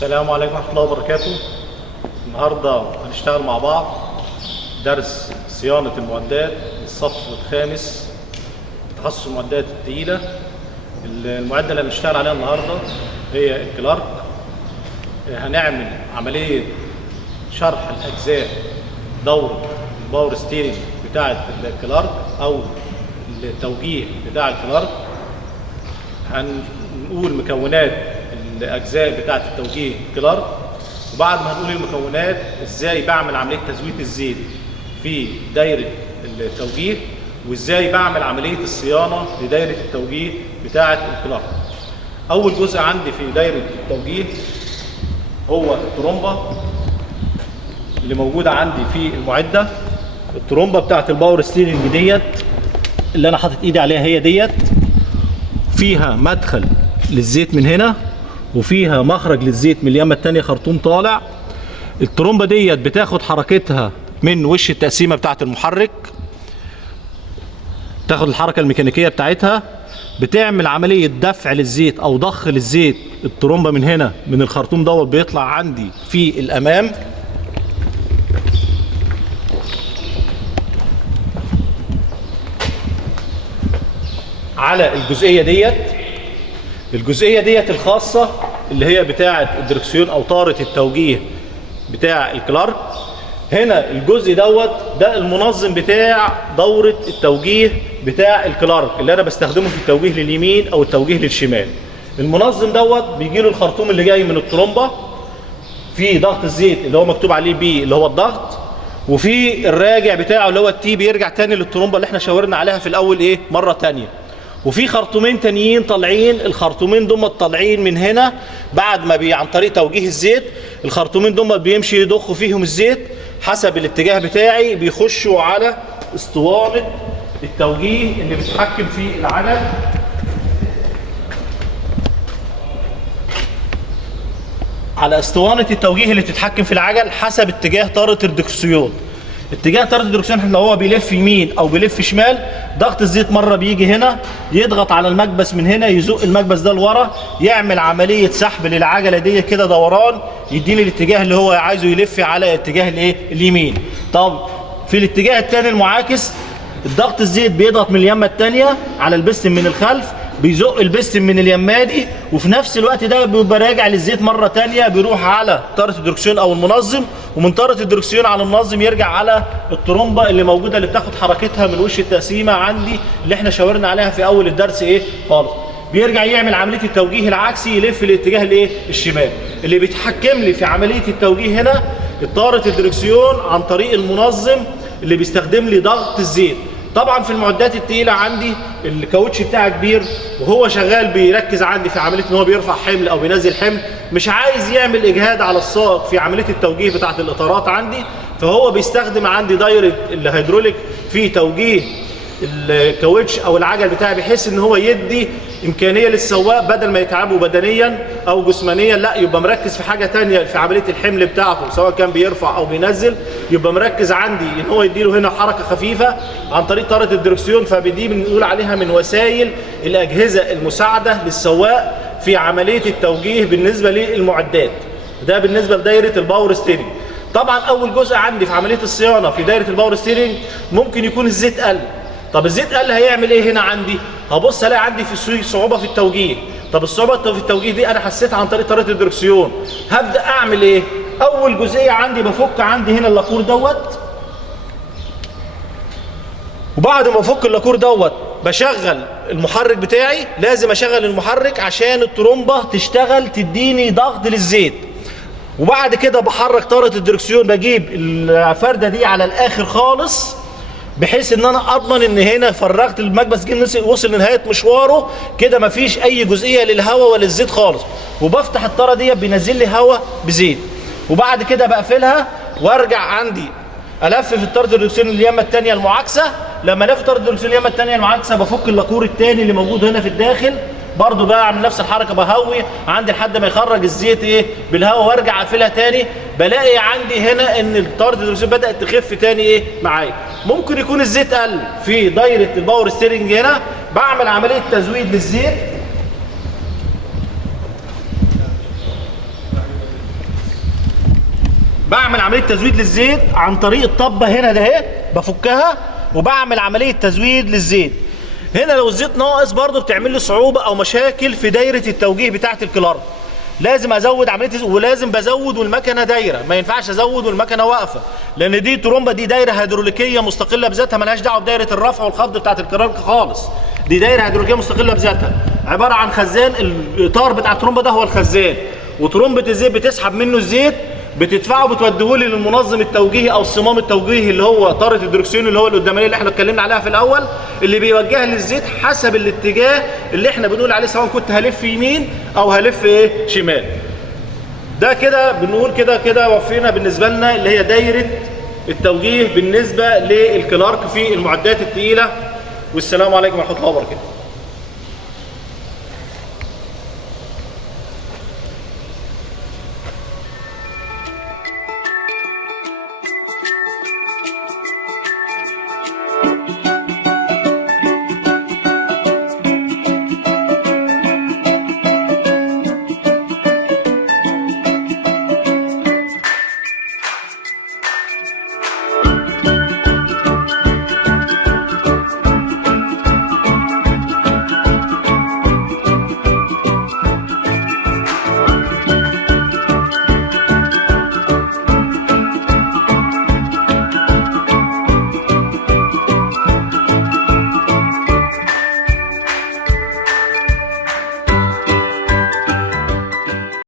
السلام عليكم ورحمة الله وبركاته. النهاردة هنشتغل مع بعض درس صيانة المعدات للصف الخامس تخصص المعدات الثقيلة. المعدة اللي هنشتغل عليها النهاردة هي الكلارك. هنعمل عملية شرح الأجزاء دورة الباور ستيرنج بتاعة الكلارك أو التوجيه بتاع الكلارك. هنقول مكونات الأجزاء بتاعة التوجيه كلارك، وبعد ما هنقول المكونات ازاي بعمل عملية تزويد الزيت في دايرة التوجيه، وازاي بعمل عملية الصيانة لدايرة التوجيه بتاعة الكلارك. أول جزء عندي في دايرة التوجيه هو الترومبة اللي موجودة عندي في المعدة. الترومبة بتاعة الباور ستيرنج ديت اللي أنا حاطط إيدي عليها هي ديت، فيها مدخل للزيت من هنا وفيها مخرج للزيت من اليمة التانية خرطوم طالع. الترومبة ديت بتاخد حركتها من وش التقسيمة بتاعة المحرك، تاخد الحركة الميكانيكية بتاعتها، بتعمل عملية دفع للزيت أو ضخ للزيت. الترومبة من هنا من الخرطوم دوت بيطلع عندي في الأمام على الجزئية ديت الخاصة اللي هي بتاعة الدركسيون أو طارة التوجيه بتاع الكلارك. هنا الجزء دوت ده المنظم بتاع دورة التوجيه بتاع الكلارك اللي أنا بستخدمه في التوجيه لليمين أو التوجيه للشمال. المنظم دوت بيجي له الخرطوم اللي جاي من الترومبة في ضغط الزيت اللي هو مكتوب عليه بي اللي هو الضغط، وفي الراجع بتاعه اللي هو التي بيرجع تاني للترومبة اللي احنا شاورنا عليها في الأول مرة تانية. وفي خرطومين تانيين طالعين، الخرطومين دول طالعين من هنا بعد ما عن طريق توجيه الزيت. الخرطومين دول بيمشي يضخوا فيهم الزيت حسب الاتجاه بتاعي، بيخشوا على اسطوانة التوجيه اللي بتتحكم في العجل. على اسطوانة التوجيه اللي بتتحكم في العجل حسب اتجاه طارة الدركسيون. اتجاه طارة الدركسيون لو هو بيلف يمين او بيلف شمال، ضغط الزيت مره بيجي هنا يضغط على المكبس من هنا، يزق المكبس ده لورا، يعمل عمليه سحب للعجله دي كده دوران، يديني الاتجاه اللي هو عايزه يلف على اتجاه اليمين. طب في الاتجاه الثاني المعاكس، الضغط الزيت بيضغط من اليمه الثانيه على البستم من الخلف، بيزق البستم من اليمه دي، وفي نفس الوقت ده بيبقى راجع للزيت مره ثانيه، بيروح على طاره الدركسيون او المنظم، ومن طاره الدركسيون على المنظم يرجع على الترومبه اللي موجوده اللي بتاخد حركتها من وش التقسيمه عندي اللي احنا شاورنا عليها في اول الدرس خالص. بيرجع يعمل عمليه التوجيه العكسي، يلف الاتجاه الشمال. اللي بيتحكم لي في عمليه التوجيه هنا طاره الدركسيون عن طريق المنظم اللي بيستخدم لي ضغط الزيت. طبعا في المعدات الثقيله عندي الكاوتش بتاعي كبير وهو شغال بيركز عندي في عمليه ان هو بيرفع حمل او بينزل حمل، مش عايز يعمل اجهاد على السائق في عمليه التوجيه بتاعه الاطارات عندي، فهو بيستخدم عندي دايره الهيدروليك في توجيه الكاوتش او العجل بتاعي، بحيث ان هو يدي امكانيه للسواق بدل ما يتعبه بدنيا او جسمانيا، لا يبقى مركز في حاجه ثانيه في عمليه الحمل بتاعته سواء كان بيرفع او بينزل، يبقى مركز عندي ان هو يديله هنا حركه خفيفه عن طريق طاره الدركسيون. فدي بنقول عليها من وسائل الاجهزه المساعده للسواق في عمليه التوجيه بالنسبه للمعدات. ده بالنسبه لدايره الباور ستيرنج. طبعا اول جزء عندي في عمليه الصيانه في دايره الباور ستيرنج ممكن يكون الزيت قل. طب الزيت قل هيعمل ايه هنا عندي؟ هبص الاقي عندي في صعوبه في التوجيه. طب الصعوبه في التوجيه دي انا حسيتها عن طريق طاره الدركسيون. هبدا اعمل ايه؟ اول جزئيه عندي بفك عندي هنا اللاكور دوت، وبعد ما افك اللاكور دوت بشغل المحرك بتاعي. لازم اشغل المحرك عشان الترومبه تشتغل تديني ضغط للزيت. وبعد كده بحرك طاره الدركسيون، بجيب الفرده دي على الاخر خالص بحيث ان انا اضمن ان هنا فرغت المكبس وصل لنهايه مشواره كده، مفيش اي جزئيه للهواء ولا الزيت خالص. وبفتح الطاره دي بينزل لي هواء بزيت، وبعد كده بقفلها وارجع عندي الف في طاره الدركسيون اليمه الثانيه المعاكسه. لما الف طاره الدركسيون اليمه الثانيه المعاكسه بفك اللاكور الثاني اللي موجود هنا في الداخل، برضو بعمل نفس الحركه، بهوي عندي لحد ما يخرج الزيت بالهواء وارجع اقفلها تاني. بلاقي عندي هنا ان طاره الدركسيون بدات تخف تاني معايا. ممكن يكون الزيت قل في دايره الباور ستيرنج. هنا بعمل عمليه تزويد للزيت بعمل عمليه تزويد للزيت عن طريق الطبه هنا ده اهي، بفكها وبعمل عمليه تزويد للزيت. هنا لو الزيت ناقص برضه بتعمل لي صعوبه او مشاكل في دايره التوجيه بتاعه الكلارك. لازم ازود عمليه، ولازم بزود والمكنه دايره، ما ينفعش ازود والمكنه واقفه، لان دي ترومبه، دي دايره هيدروليكيه مستقله بذاتها، مالهاش دعوه بدايره الرفع والخفض بتاعه الكلارك خالص. دي دايره هيدروليكيه مستقله بذاتها، عباره عن خزان، الاطار بتاع الترومبه ده هو الخزان، وترومبه الزيت بتسحب منه الزيت، بتدفعه بتوديه لي للمنظم التوجيهي او الصمام التوجيهي اللي هو طاره الدركسيون اللي هو القدامانيه اللي احنا اتكلمنا عليها في الاول، اللي بيوجه لي الزيت حسب الاتجاه اللي احنا بنقول عليه، سواء كنت هلف يمين او هلف ايه شمال. ده كده بنقول كده وفينا بالنسبه لنا اللي هي دايره التوجيه بالنسبه للكلارك في المعدات الثقيله. والسلام عليكم ورحمه الله وبركاته.